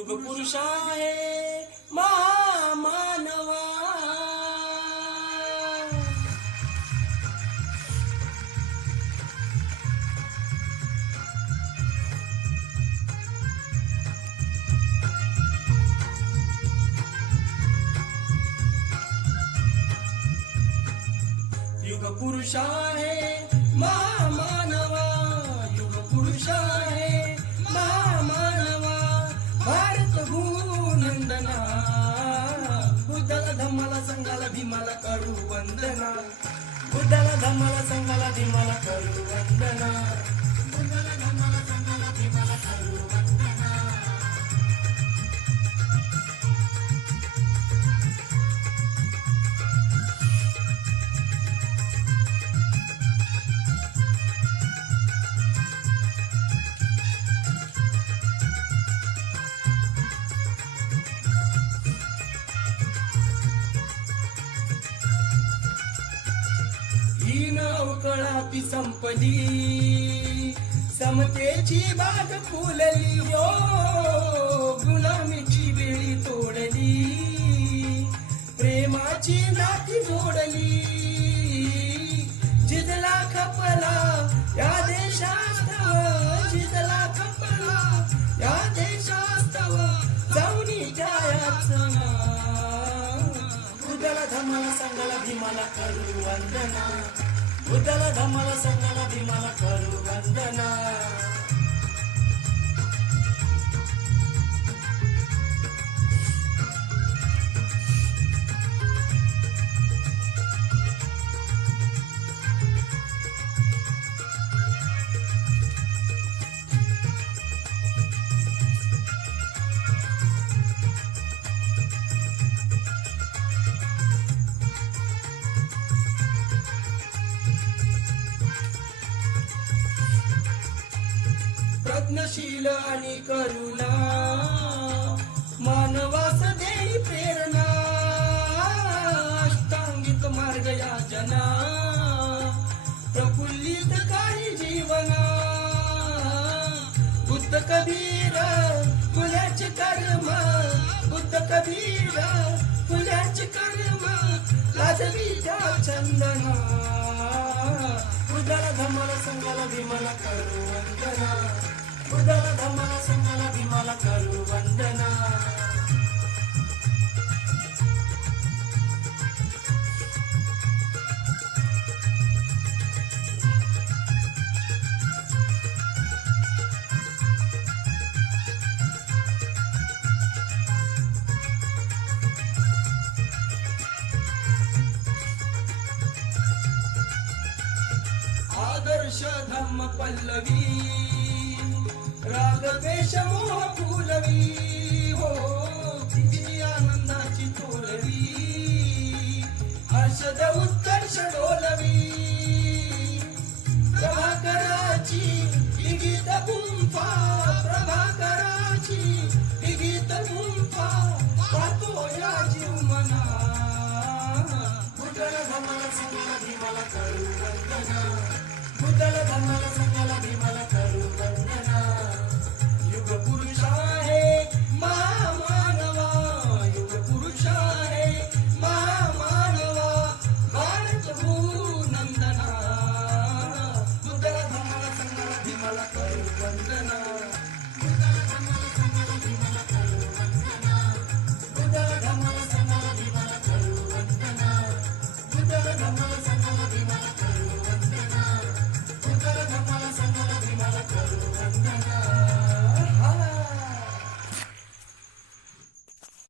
युग पुरुष आहे महामानवा. युग पुरुष आहे महामानवा. युग पुरुष आहे महामानवा. भारत भूनंदना. बुद्धाला धम्माला संघाला भीमाला करू वंदना. बुद्धाला धम्माला संघाला भीमाला करू वंदना. बुद्धाला धम्माला संघाला भीमाला करू वंदना. हीन अवकळाती संपली. समतेची बाग फुलली. हो गुलामीची बेडी तोडली. प्रेमाची नाती जोडली. जिजला खपला या देशास्तव. जिजला खपला या देशास्तव. जाऊनी त्याच बुद्धाला धम्माला संघाला भीमाला करू वंदना. बुद्धाला धम्माला संघाला भीमाला करू वंदना. प्रज्ञशील आणि करुणा. मानवास देई प्रेरणा. अष्टांगिक मार्ग याचना. प्रफुल्लित काही जीवना. बुद्ध कबीर फुल्याचे कर्म. बुद्ध कबीर फुल्याचे कर्म. लाजवीच्या चंदना. बुद्धाला धम्माला संघाला भीमाला करू वंदना. बुद्धाला धम्माला संघाला भीमाला करू वंदना. आदर्श धम्म पल्लवी. राग द्वेष मोह फुलवी. हो तिची आनंदाची तोलवी. हर्षद उत्कर्ष डोलवी. प्रभाकराची गीत गुंफा. प्रभाकराची गीत गुंफा. पाहतो या जीवमना. बुद्धाला धम्माला संघाला भीमाला करू वंदना. बुद्धाला धम्माला संघाला भीमाला